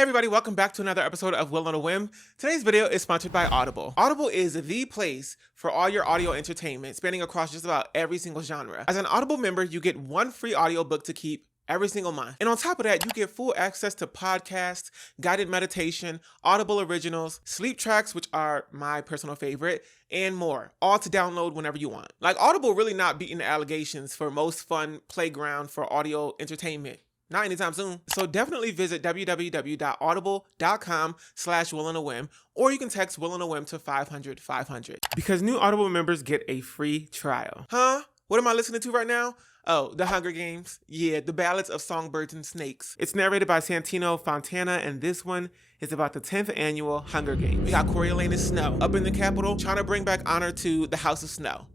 Hey everybody, welcome back to another episode of Will on a Whim. Today's video is sponsored by Audible. Audible is the place for all your audio entertainment, spanning across just about every single genre. As an Audible member, you get one free audiobook to keep every single month. And on top of that, you get full access to podcasts, guided meditation, Audible originals, sleep tracks, which are my personal favorite, and more, all to download whenever you want. Like, Audible really not beating the allegations for most fun playground for audio entertainment. Not anytime soon. So definitely visit www.audible.com/WillOnAWhim, or you can text WillOnAWhim to 500-500. Because new Audible members get a free trial. Huh? What am I listening to right now? Oh, The Hunger Games. Yeah, The Ballads of Songbirds and Snakes. It's narrated by Santino Fontana, and this one is about the 10th annual Hunger Games. We got Coriolanus Snow up in the Capitol trying to bring back honor to the House of Snow.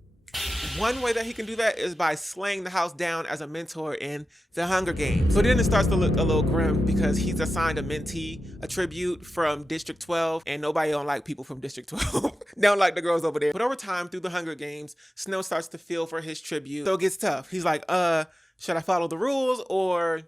One way that he can do that is by slaying the house down as a mentor in the Hunger Games. But then it starts to look a little grim because he's assigned a mentee, a tribute from District 12, and nobody don't like people from District 12. They don't like the girls over there. But over time, through the Hunger Games, Snow starts to feel for his tribute. So it gets tough. He's like, should I follow the rules or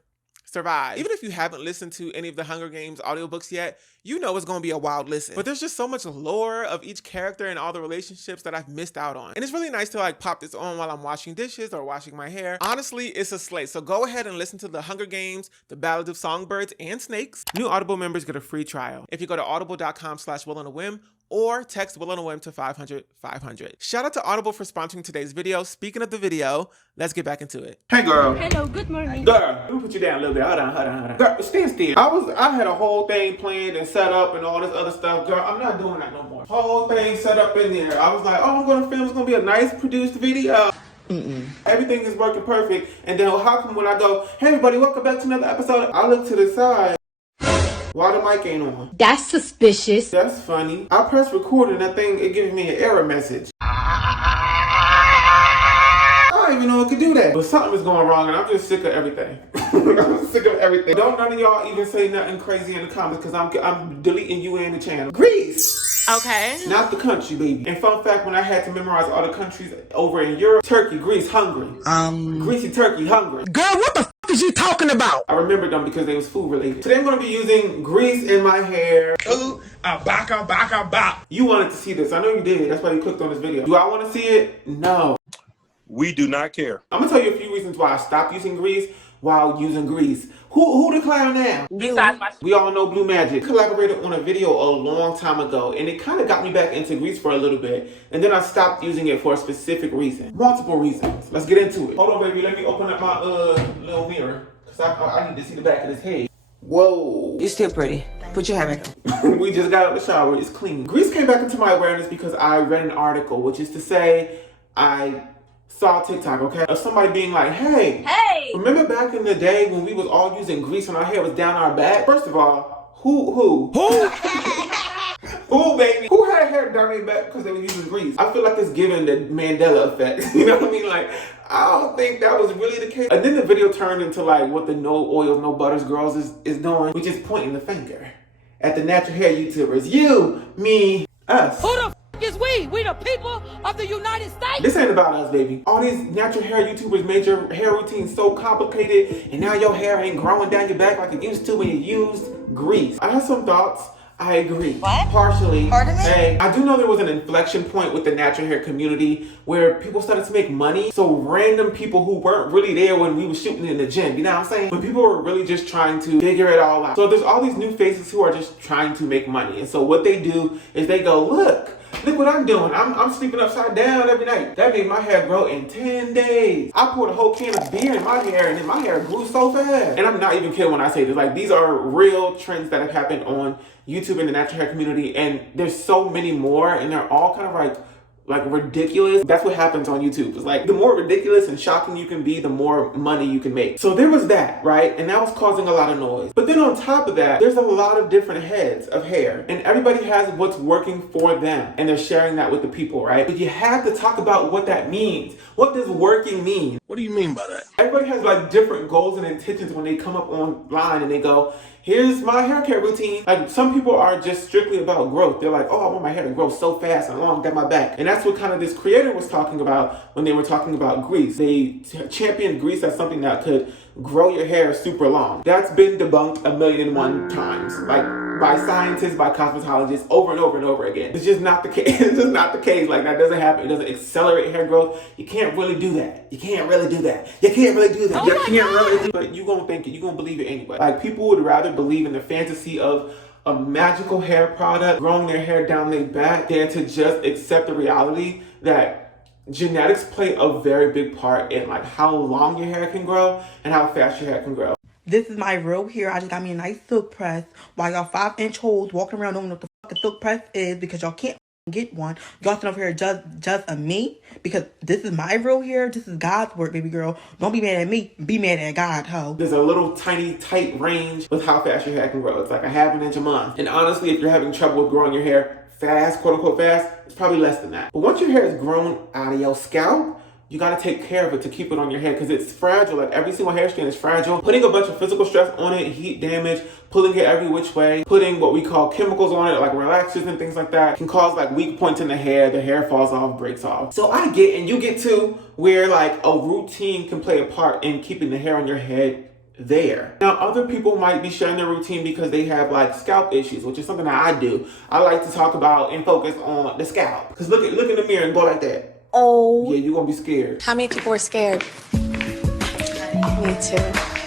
survive? Even if you haven't listened to any of the Hunger Games audiobooks yet, you know it's gonna be a wild listen. But there's just so much lore of each character and all the relationships that I've missed out on. And it's really nice to like pop this on while I'm washing dishes or washing my hair. Honestly, it's a slate. So go ahead and listen to The Hunger Games, The Ballads of Songbirds and Snakes. New Audible members get a free trial if you go to audible.com/WillOnAWhim or text WillOnAWhim to 500-500. Shout out to Audible for sponsoring today's video. Speaking of the video, let's get back into it. Hey girl. Hello, good morning. Girl, let me put you down a little bit. Hold on. Girl, stand still. I had a whole thing planned and set up and all this other stuff. Girl, I'm not doing that no more. Whole thing set up in there. I was like, oh, I'm gonna film. It's gonna be a nice produced video. Everything is working perfect. And then how come when I go, hey everybody, welcome back to another episode, I look to the side. Why the mic ain't on? That's suspicious. That's funny. I press record and that thing, it gives me an error message. I don't even know it could do that. But something is going wrong and I'm just sick of everything. I'm sick of everything. Don't none of y'all even say nothing crazy in the comments because I'm deleting you and the channel. Greece! Okay. Not the country, baby. And fun fact, when I had to memorize all the countries over in Europe, Turkey, Greece, Hungary. Greasy Turkey, Hungary. Girl, what the f*** is you talking about? I remembered them because they was food related. Today I'm going to be using grease in my hair. Ooh, baka. You wanted to see this. I know you did. That's why you clicked on this video. Do I want to see it? No. We do not care. I'm going to tell you a few reasons why I stopped using grease while using grease. Who the clown now? We all know Blue Magic. Collaborated on a video a long time ago, and it kind of got me back into grease for a little bit, and then I stopped using it for a specific reason. Multiple reasons. Let's get into it. Hold on, baby. Let me open up my little mirror, because I need to see the back of his head. Whoa. You're still pretty. Put your hair back on. We just got out of the shower. It's clean. Grease came back into my awareness because I read an article, which is to say, I saw TikTok, okay, of somebody being like, hey, remember back in the day when we was all using grease and our hair was down our back? First of all, who, baby? Who had hair down their back because they were using grease? I feel like it's giving the Mandela effect. You know what I mean? Like, I don't think that was really the case. And then the video turned into like what the no oils, no butters girls is doing, which is pointing the finger at the natural hair YouTubers. You, me, us. Who the is we? We the people of the United States. This ain't about us, baby. All these natural hair YouTubers made your hair routine so complicated, and now your hair ain't growing down your back like it used to when you used grease. I have some thoughts. I agree. What? Partially. Pardon me? Hey, I do know there was an inflection point with the natural hair community where people started to make money. So random people who weren't really there when we were shooting in the gym, you know what I'm saying? When people were really just trying to figure it all out. So there's all these new faces who are just trying to make money. And so what they do is they go, look what I'm doing. I'm sleeping upside down every night. That made my hair grow in 10 days. I poured a whole can of beer in my hair and then my hair grew so fast. And I'm not even kidding when I say this. Like, these are real trends that have happened on YouTube and the natural hair community, and there's so many more, and they're all kind of like ridiculous. That's what happens on YouTube. It's like the more ridiculous and shocking you can be, the more money you can make. So there was that, right? And that was causing a lot of noise. But then on top of that, there's a lot of different heads of hair, and everybody has what's working for them, and they're sharing that with the people, right? But you have to talk about what that means. What does working mean? What do you mean by that? Everybody has like different goals and intentions when they come up online and they go, here's my hair care routine. Like, some people are just strictly about growth. They're like, oh, I want my hair to grow so fast and long down my back. And that's what kind of this creator was talking about when they were talking about grease. They championed grease as something that could grow your hair super long. That's been debunked 1,000,001 times, like by scientists, by cosmetologists, over and over and over again. It's just not the case. It's just not the case. Like, that doesn't happen. It doesn't accelerate hair growth. You can't really do that. You can't really do that. You can't really do that. You can't really do that. But you gonna think it. You gonna believe it anyway. Like, people would rather believe in the fantasy of a magical hair product growing their hair down their back than to just accept the reality that genetics play a very big part in like how long your hair can grow and how fast your hair can grow. This is my real hair. I just got me a nice silk press. While y'all 5-inch holes walking around don't know what the fuck a silk press is because y'all can't get one. Y'all sitting over here just a me because this is my real hair. This is God's work, baby girl. Don't be mad at me. Be mad at God, ho. There's a little tiny tight range with how fast your hair can grow. It's like a 1/2 inch a month. And honestly, if you're having trouble with growing your hair fast, quote unquote fast, it's probably less than that. But once your hair is grown out of your scalp, you gotta take care of it to keep it on your head because it's fragile. Like, every single hair strand is fragile. Putting a bunch of physical stress on it, heat damage, pulling it every which way, putting what we call chemicals on it, like relaxers and things like that, can cause like weak points in the hair falls off, breaks off. So I get, and you get too, where like a routine can play a part in keeping the hair on your head there. Now, other people might be sharing their routine because they have like scalp issues, which is something that I do. I like to talk about and focus on the scalp. Because look in the mirror and go like that. Oh. Yeah, you're gonna be scared. How many people were scared? Me too.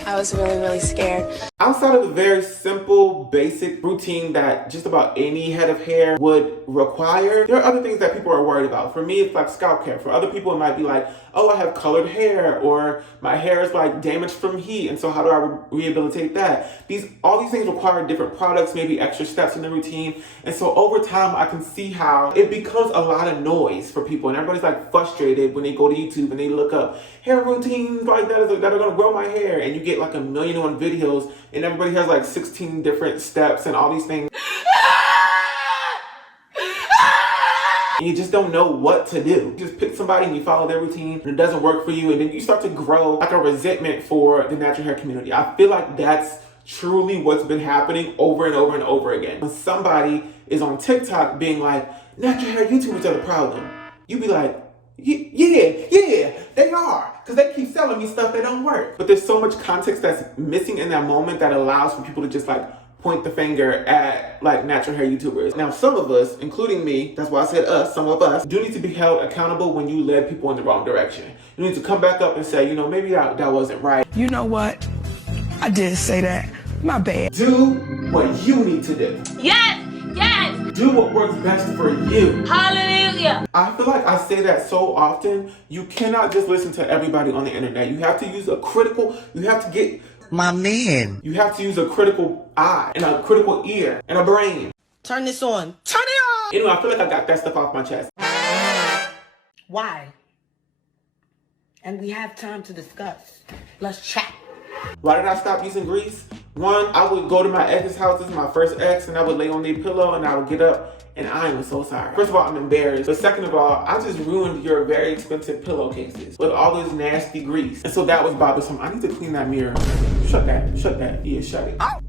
I was really, really scared. Outside of the very simple, basic routine that just about any head of hair would require, there are other things that people are worried about. For me, it's like scalp care. For other people, it might be like, oh, I have colored hair, or my hair is like damaged from heat, and so how do I rehabilitate that? All these things require different products, maybe extra steps in the routine. And so over time, I can see how it becomes a lot of noise for people, and everybody's like frustrated when they go to YouTube and they look up hair routines like that are gonna grow my hair, and you get like 1,000,001 videos, and everybody has like 16 different steps and all these things. And you just don't know what to do. You just pick somebody and you follow their routine and it doesn't work for you, and then you start to grow like a resentment for the natural hair community. I feel like that's truly what's been happening over and over and over again. When somebody is on TikTok being like, natural hair YouTubers are the problem, you be like, yeah, they are. Because they keep selling me stuff that don't work. But there's so much context that's missing in that moment that allows for people to just like point the finger at like natural hair YouTubers. Now, some of us, including me, that's why I said us, some of us, do need to be held accountable when you led people in the wrong direction. You need to come back up and say, you know, maybe that wasn't right. You know what? I did say that. My bad. Do what you need to do. Yes! Do what works best for you. Hallelujah! I feel like I say that so often. You cannot just listen to everybody on the internet. You have to use My man. You have to use a critical eye and a critical ear and a brain. Turn this on. Turn it on! Anyway, I feel like I got that stuff off my chest. Why? And we have time to discuss. Let's chat. Why did I stop using grease? One, I would go to my ex's house, this is my first ex, and I would lay on their pillow and I would get up and I am so sorry. First of all, I'm embarrassed. But second of all, I just ruined your very expensive pillowcases with all this nasty grease. And so that was bothersome. I need to clean that mirror. Shut that. Yeah, shut it. Oh.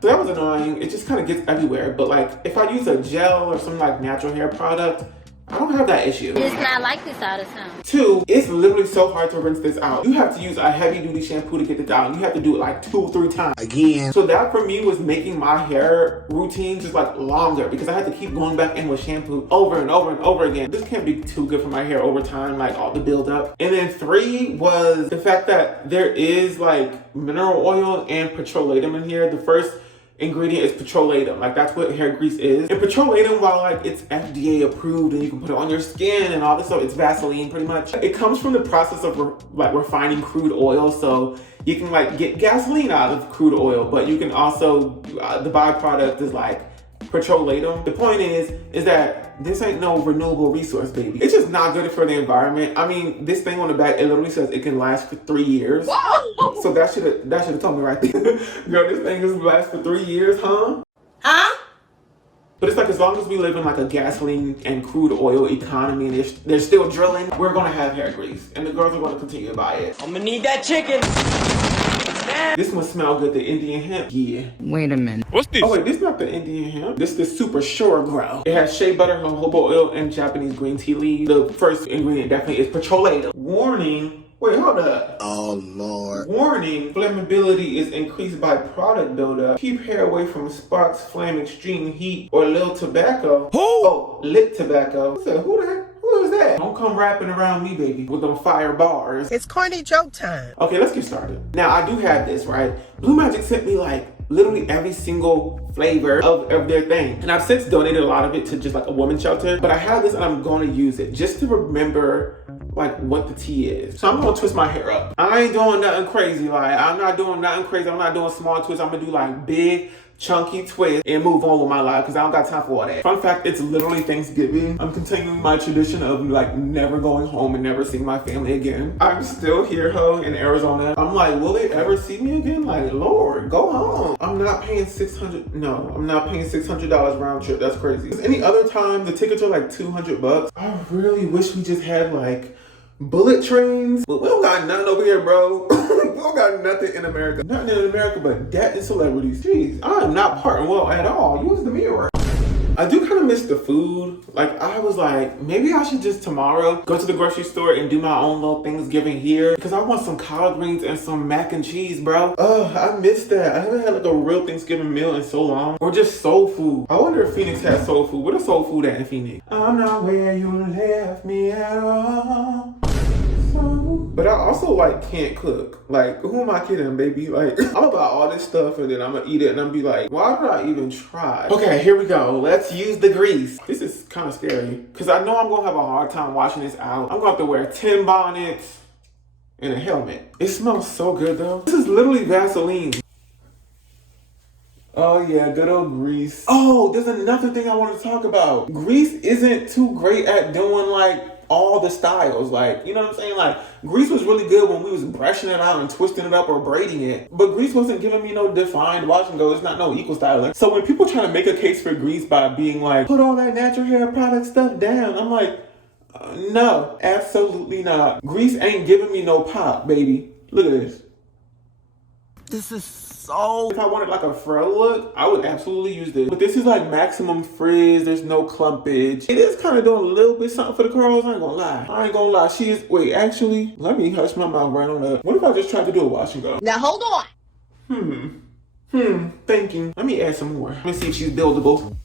So that was annoying. It just kind of gets everywhere. But like, if I use a gel or some like natural hair product, I don't have that issue. It's not like this all the time. Two, it's literally so hard to rinse this out. You have to use a heavy duty shampoo to get this out. And you have to do it like 2 or 3 times. Again. So that for me was making my hair routine just like longer because I had to keep going back in with shampoo over and over and over again. This can't be too good for my hair over time, like all the build up. And then 3 was the fact that there is like mineral oil and petrolatum in here. The first ingredient is petrolatum, like that's what hair grease is. And petrolatum, while like it's FDA approved and you can put it on your skin and all this stuff, it's Vaseline pretty much. It comes from the process of refining crude oil, so you can like get gasoline out of crude oil, but you can also the byproduct is like petrolatum. The point is that this ain't no renewable resource, baby. It's just not good for the environment. I mean, this thing on the back, it literally says it can last for 3 years. Whoa! So that should have told me right there. Girl, this thing is last for 3 years, huh? Huh? But it's like as long as we live in like a gasoline and crude oil economy and they're still drilling, we're gonna have hair grease. And the girls are gonna continue to buy it. I'm gonna need that chicken. This one smell good, the Indian hemp. Yeah. Wait a minute. What's this? Oh wait, this is not the Indian hemp. This is the super sure grow. It has shea butter, jojoba oil, and Japanese green tea leaves. The first ingredient definitely is petrolatum. Warning, Wait, hold up. Oh, Lord. Warning, flammability is increased by product buildup. Keep hair away from sparks, flame, extreme heat, or little tobacco. Who? Oh, lit tobacco. I said, who the heck? Who is that? Don't come rapping around me, baby, with them fire bars. It's corny joke time. Okay, let's get started. Now, I do have this, right? Blue Magic sent me like literally every single flavor of their thing. And I've since donated a lot of it to just like a women's shelter. But I have this and I'm going to use it just to remember like what the tea is. So I'm gonna twist my hair up. I ain't doing nothing crazy. Like, I'm not doing nothing crazy. I'm not doing small twists. I'm gonna do like big, chunky twist and move on with my life because I don't got time for all that. Fun fact, it's literally Thanksgiving. I'm continuing my tradition of like never going home and never seeing my family again. I'm still here, ho, in Arizona. I'm like, will they ever see me again? Like, Lord, go home. I'm not paying $600 round trip. That's crazy. Any other time, the tickets are like $200. I really wish we just had like bullet trains, but we don't got nothing over here, bro. We don't got nothing in America. Nothing in America but debt and celebrities. Jeez, I am not parting well at all. Use the mirror. I do kind of miss the food. Like, I was like, maybe I should just tomorrow go to the grocery store and do my own little Thanksgiving here because I want some collard greens and some mac and cheese, bro. I miss that. I haven't had like a real Thanksgiving meal in so long. Or just soul food. I wonder if Phoenix has soul food. What is soul food at in Phoenix? I'm not where you left me at all. But I also like can't cook. Like, who am I kidding, baby? Like, I'm about all this stuff and then I'm gonna eat it and I'm be like, why would I even try? Okay, here we go. Let's use the grease. This is kind of scary because I know I'm gonna have a hard time washing this out. I'm gonna have to wear 10 bonnets and a helmet. It smells so good though. This is literally Vaseline. Oh yeah, good old grease. Oh, there's another thing I want to talk about. Grease isn't too great at doing like all the styles, like, you know what I'm saying? Like, grease was really good when we was brushing it out and twisting it up or braiding it, but grease wasn't giving me no defined wash and go. It's not no equal styler. So when people try to make a case for grease by being like, put all that natural hair product stuff down, I'm like, no, absolutely not. Grease ain't giving me no pop, baby. Look at this. This is so... If I wanted like a fro look, I would absolutely use this. But this is like maximum frizz. There's no clumpage. It is kind of doing a little bit something for the curls. I ain't gonna lie. She is... Wait, actually, let me hush my mouth right on up. What if I just tried to do a wash and go? Now hold on. Thinking. Let me add some more. Let me see if she's buildable.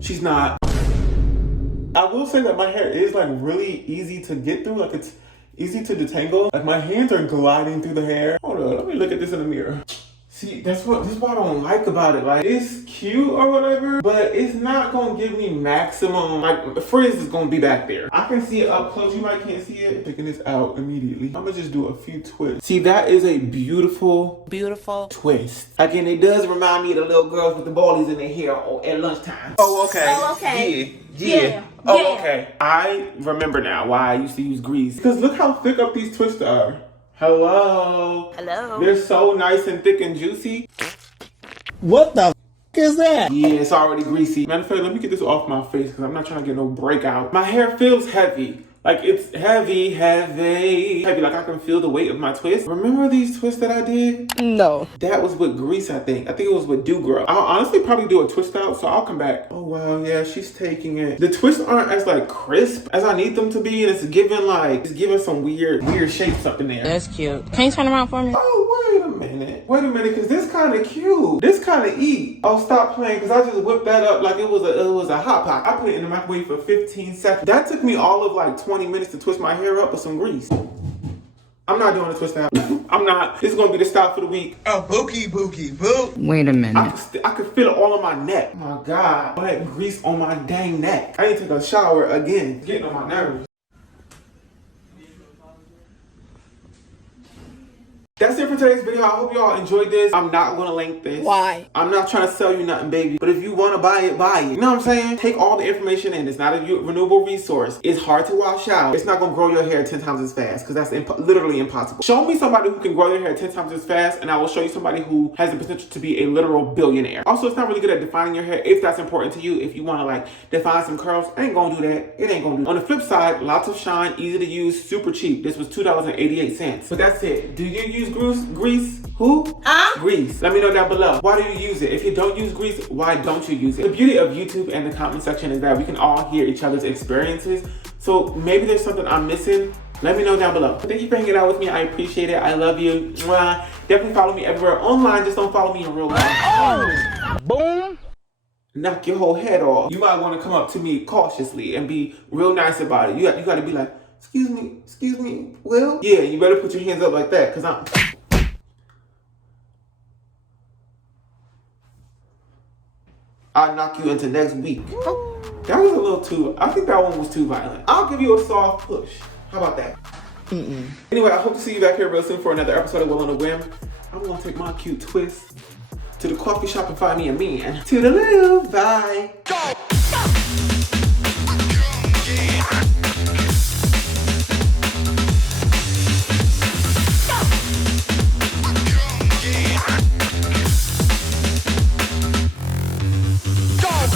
She's not. I will say that my hair is like really easy to get through. Like, it's easy to detangle. Like, my hands are gliding through the hair. Hold on, let me look at this in the mirror. See, this is what I don't like about it. Like, it's cute or whatever, but it's not gonna give me maximum, like, the frizz is gonna be back there. I can see it up close, you might can't see it. Picking this out immediately. I'm gonna just do a few twists. See, that is a beautiful twist. Again, it does remind me of the little girls with the ballies in their hair at lunchtime. Oh, okay. Yeah. Oh, okay. I remember now why I used to use grease. Because look how thick up these twists are. Hello. They're so nice and thick and juicy. What the f*** is that? Yeah, it's already greasy. Matter of fact, let me get this off my face because I'm not trying to get no breakout. My hair feels heavy. Like, it's heavy. Like, I can feel the weight of my twist. Remember these twists that I did? No. That was with grease, I think. I think it was with Dew Grow. I'll honestly probably do a twist out, so I'll come back. Oh, wow, yeah, she's taking it. The twists aren't as, like, crisp as I need them to be, and it's giving some weird shapes up in there. That's cute. Can you turn around for me? Oh, wait a minute, because this kind of cute. This kind of eat. Oh, stop playing, because I just whipped that up like it was a Hot Pot. I put it in the microwave for 15 seconds. That took me all of, like, 20 minutes to twist my hair up with some grease. I'm not doing a twist out. I'm not. This is gonna be the style for the week. Oh, boo. Wait a minute. I could feel it all on my neck. Oh my God. I had grease on my dang neck. I need to take a shower again. It's getting on my nerves. That's it for today's video. I hope y'all enjoyed this. I'm not gonna link this. Why? I'm not trying to sell you nothing, baby. But if you wanna buy it, buy it. You know what I'm saying? Take all the information in. It's not a renewable resource. It's hard to wash out. It's not gonna grow your hair 10 times as fast because that's literally impossible. Show me somebody who can grow their hair 10 times as fast and I will show you somebody who has the potential to be a literal billionaire. Also, it's not really good at defining your hair if that's important to you. If you wanna like define some curls, I ain't gonna do that. It ain't gonna do that. On the flip side, lots of shine, easy to use, super cheap. This was $2.88. But that's it. Do you use grease? Who? Grease. Let me know down below. Why do you use it? If you don't use grease, why don't you use it? The beauty of YouTube and the comment section is that we can all hear each other's experiences. So maybe there's something I'm missing. Let me know down below. Thank you for hanging out with me. I appreciate it. I love you. Mwah. Definitely follow me everywhere online. Just don't follow me in real life. Boom. Knock your whole head off. You might want to come up to me cautiously and be real nice about it. You got to be like, excuse me, Will? Yeah, you better put your hands up like that, because I'll knock you into next week. That was a little too, I think that one was too violent. I'll give you a soft push. How about that? Anyway, I hope to see you back here real soon for another episode of Will on a Whim. I'm going to take my cute twist to the coffee shop and find me a man. Toodaloo, bye. Go.